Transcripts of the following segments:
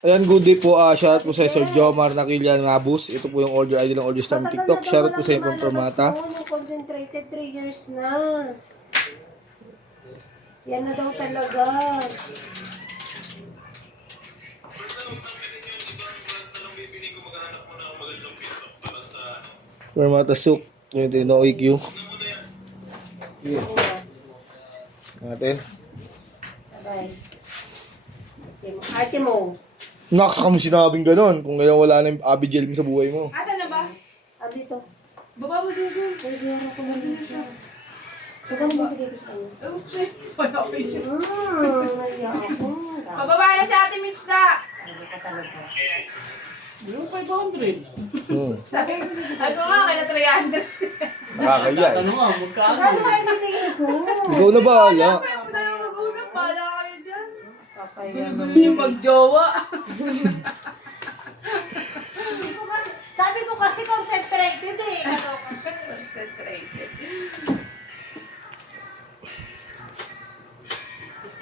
Ayan, good day po. Shoutout po sa Sir Jomar Nakilian Ngabus. Ito po yung order ID ng Order Star ng TikTok. Shoutout po sa inyo from Permata. Yung concentrated 3 years na. Yan na daw talaga. Permata Souk. Yung no EQ. Natin. Bye. Ate mo. Naks kami sinabing ganun. Kung ngayon wala na yung abigel mo sa buhay mo. Asa na ba? Dito. Baba mo dito. Pwede ako kumalit siya. So, gano'n ba bigay ko sa kanya? Okay. Wala ko yun. Naiya ako. Pababa na si Ate Mitch na. Ano ka talaga? Yung 500. Sabi ko nga, kaya 300. Nakakaya eh. Ano nga, magkano? Ano kayo binigay ko? Ikaw na bahala. Kaya po tayo mag-usap. Bahala kayo dyan. Kakaya. Gulo yung mag-jowa. Sabi ko kasi concentrated eh. Concentrated.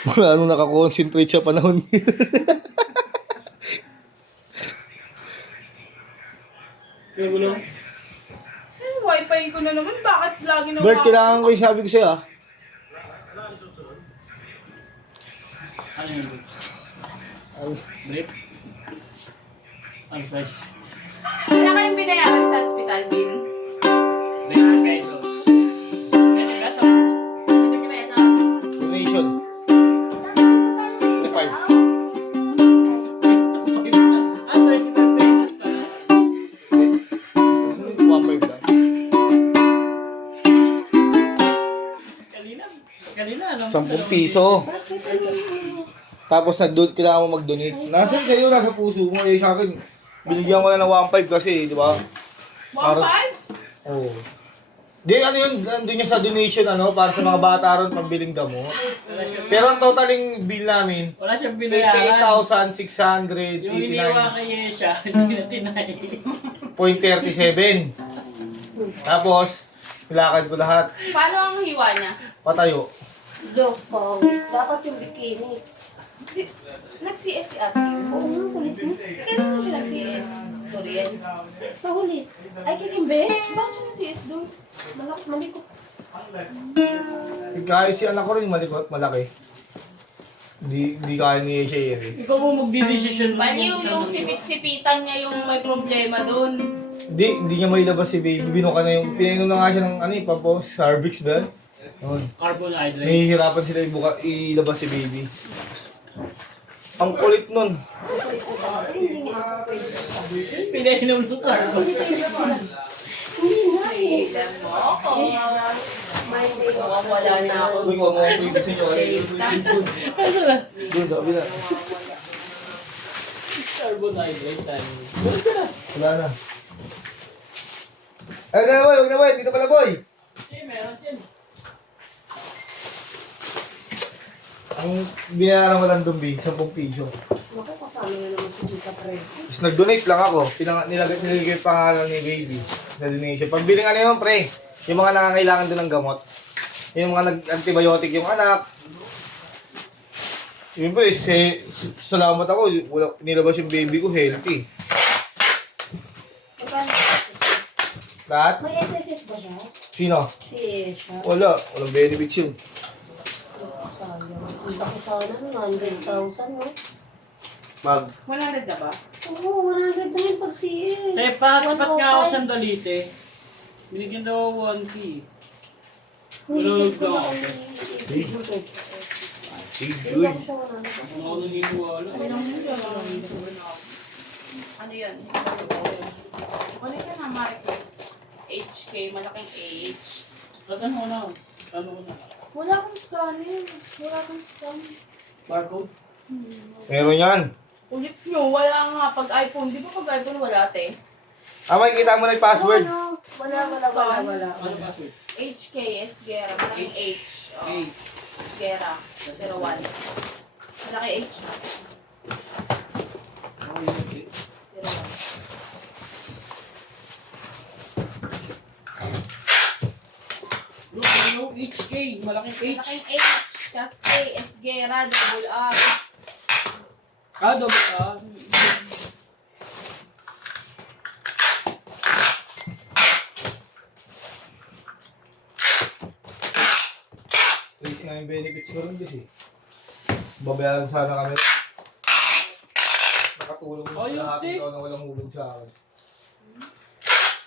Wala nung nakakonsentrate sa panahon niya. Kaya mo lang. Yung wifi ko na naman. Bakit lagi na Bert, kailangan ko yung sabi ko sa'yo ah. Ano yung brief? Ano size? Wala kayong binayaran sa hospital bill? 300 pesos. Pwede ka sa... Sabi niyo ba ito? Donation. 25. Ah, 25 pesos pala. 1.5 lang. Kanina, ano? 10 piso. Tapos kailangan mo mag-donate. Nasa sa'yo, nasa puso mo. Eh, sa akin, binigyan ko na ng 1.5 kasi, di ba? 1.5? Oo. Di, ano yun, nandun niya sa donation, ano, para sa mga bata ron, pambiling gamot. Pero ang totaling bill namin, Wala siyang binayaran. 88,689.37. Yung iniwa kay Yesha, hindi na tinay. Tapos, nilakad ko lahat. Paano ang hiwa niya? Patayo. Loko. Dapat yung bikini. Nag-CS si Ate. Oo nga, kulit mo. Kailan mo siya nag-CS? Sorry yan. Sa huli. Ay, kikimbe? Bakit siya nag-CS doon? Malikot. Kahit si anak ko rin malikot, malaki. Di kaya niya siya yun eh. Ikaw mo magdidesisyon. Baliw yung sipit-sipitan niya yung may problema doon. Hindi niya mailabas si baby. Binuka na yung, pinainom na nga siya ng ano eh, pampos, Cervix ba? Yun. Carbohydrate. Nahihirapan sila ilabas si baby. Ang kulit nun. Pinainom ng carbohydrate. Hindi nga eh. Ilan mo ako. Mukhang wala na ako. Uy, kung mga previous ninyo, Ano na? doon, sabi na. Carbohydrate tayo. Wala na. Ay, huwag na boy, huwag na boy. Dito pala boy. Sige, meron dyan. Ang binayaran ko lang doon, 10 piso. Naku, kasama na naman si Tita Presi. Tapos nag-donate lang ako. Nilagay yung pangalan ni baby sa donation. Pagbiling ano yun, pre? Yung mga nangangailangan doon ng gamot. Yung mga nag-antibiotic yung anak. Yun pre, salamat ako. Nilabas yung baby ko, healthy. Lahat? May SSS ba siya? Sino? Si Esha. Walang benefits yun. Sayang. Ang laki sana nun, 100,000 no? 100 na ba? Oo, 100 na yung pag-CS. Pahat nga ako sandalite. Binigyan daw 1K. Tulog daw ako. Good. Ano ako naniniwala? Ano yun? Ano ka na, Marcos? HK, malaking H. Ano ko na? Ano ko na? Wala akong scanner. Wala akong scanner. Barcode? Meron yan. Ulit nyo, wala nga. Pag iPhone, di ba pag iPhone wala ate? Makikita mo na yung password. Ano? Wala. Ano password? HK, Esguera, malaking H. Oh. Okay. Esguera, 01. Malaki H na. 01. Look, ano? HK. Malaking H. Malaking H, Casque, Esguera, double R. Ah, double. yung benefits ko rin kasi. Babayaran sana kami. Nakatulong yung Ayun, lahat te. ito na walang hulog sa akin.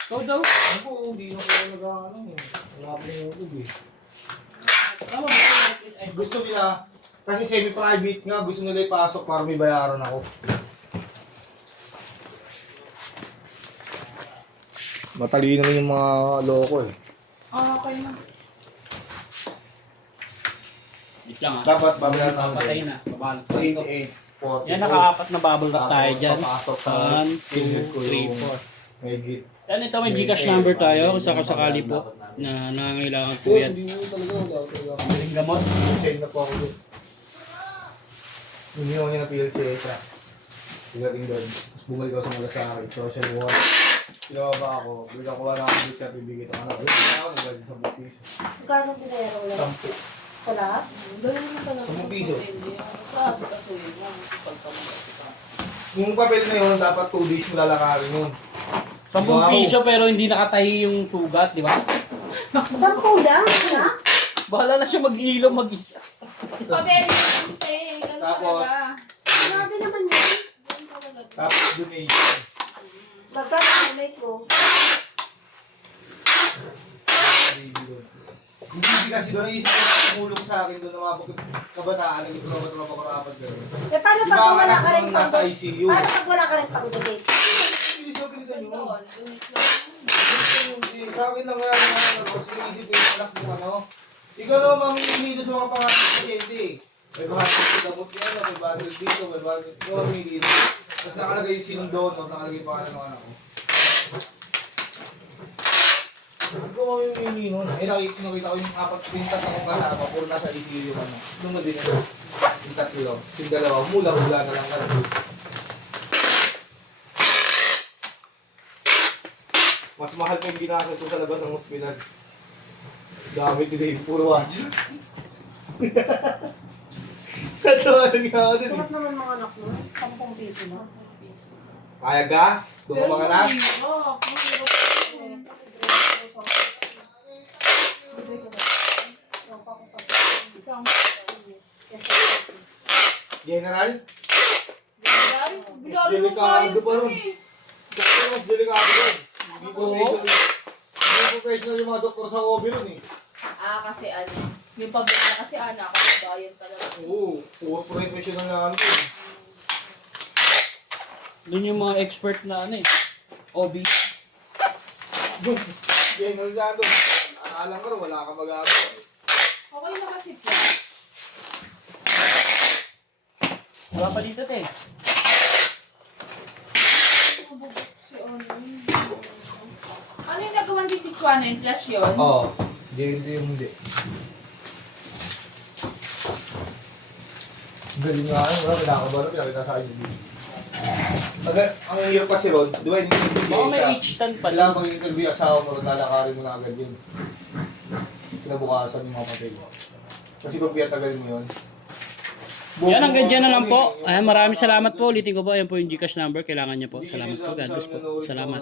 Ikaw daw. Ako, hindi na ko nag-ano eh. Wala akong hulog eh. Ano ba ito, Marquez? Ay, Gusto nila, kasi semi-private nga, gusto nila ipasok para may bayaran ako. Matalino rin yung mga loko eh. okay na. Wait lang ah. Dapat babayaran ako. Papatay na. Babalak sa ito. 8, 8, 40. Yan, nakaapat na bubble wrap tayo dyan. Papasok sa 1, 2, 3, 4. Megit. Yan, ito may Gcash number tayo kung sakasakali po na nangangailangan po yan. Hindi mo talaga wala. Maling gamot. Send na po ako doon. Hindi ako niya napilad si Eka. Pagating doon. Tapos bumalik ako sa Malasakit. Social war. Pinababa ako. Bigla ko na ako dito at bibigit ako na. Bigla ako nagbalit sa piso. Magkano binayaro ulit? 10. Sa lahat? Ganun naman talaga. 10 piso. Sa asikasuhin mo, masipag ka mag-asikaso. Yung papel na yun, dapat 2 days mo lalakarin yun. 10 piso pero hindi nakatahi yung sugat, di ba? 10 lang? Ha? Bahala na siya mag-iilo mag-isa. Pabeli naman, te. Ganun Tapos, talaga. Grabe naman yun. Ganun talaga. Tapos donation. Magkano donate mo? Hindi kasi doon naisip ko na tumulong sa akin doon na mga kabataan. Naging trabaho gano'n. Eh, paano Di pag ba ang wala anak ka ko rin nung nasa ICU? Paano pag wala ka rin pang-donate? Sinisigil sa inyo. Doon, donate lang. Sa akin lang wala naman ako. Kasi naisip ko yung anak mo ano. Ikaw naman mamimili doon sa mga pangalan ng pasyente eh. May bahatid sa gamot niya, may bahatid dito, may bahatid. Ikaw mamimili doon. Tapos nakalagay yung sinong doon, nakalagay yung pangalan ng anak ko. Ikaw mamimili nun. Eh nakikita ko yung pintas akong kasama, puro nasa ICU yung ano. Nung na din ano. Yung tatlo. Yung dalawa, mula-mula na lang ano. Mas mahal pa yung ginasal ko sa labas ng hospital. Gamit nila yung puro watch. Natawanan nga ako dun. Sarap naman mga anak mo. 10 piso na. Kaya ka? Doon ka mga anak? General? Delikado pa rin. Doktor mas delikado rin. Hindi professional yung mga doktor sa OB rin eh. Kasi ano, yung pabili na kasi anak, kabayan talaga. Oo, puro professional na ano eh. Doon yung mga expert na ano eh. OB. General na doon. Alam ka rin, wala kang magagawa eh. Okay na kasi po. Wala pa dito te. Ano yung nagawa ng 619 plus yun? Oo. Hindi yung hindi. Galing nga ano, wala pinakabalo, pinakita sa akin. Ang hirap kasi ron, di ba hindi Baka yung may siya. H10 pa Kailangan lang. mag-interview yung asawa mo, lalakarin mo na agad yun. Kinabukasan yung mga patay. Kasi pag pinatagal mo yun. Yan, hanggang dyan na lang po. Maraming salamat po. Ulitin ko po, yan po yung Gcash number. Kailangan niya po. Salamat po. God bless po. Salamat.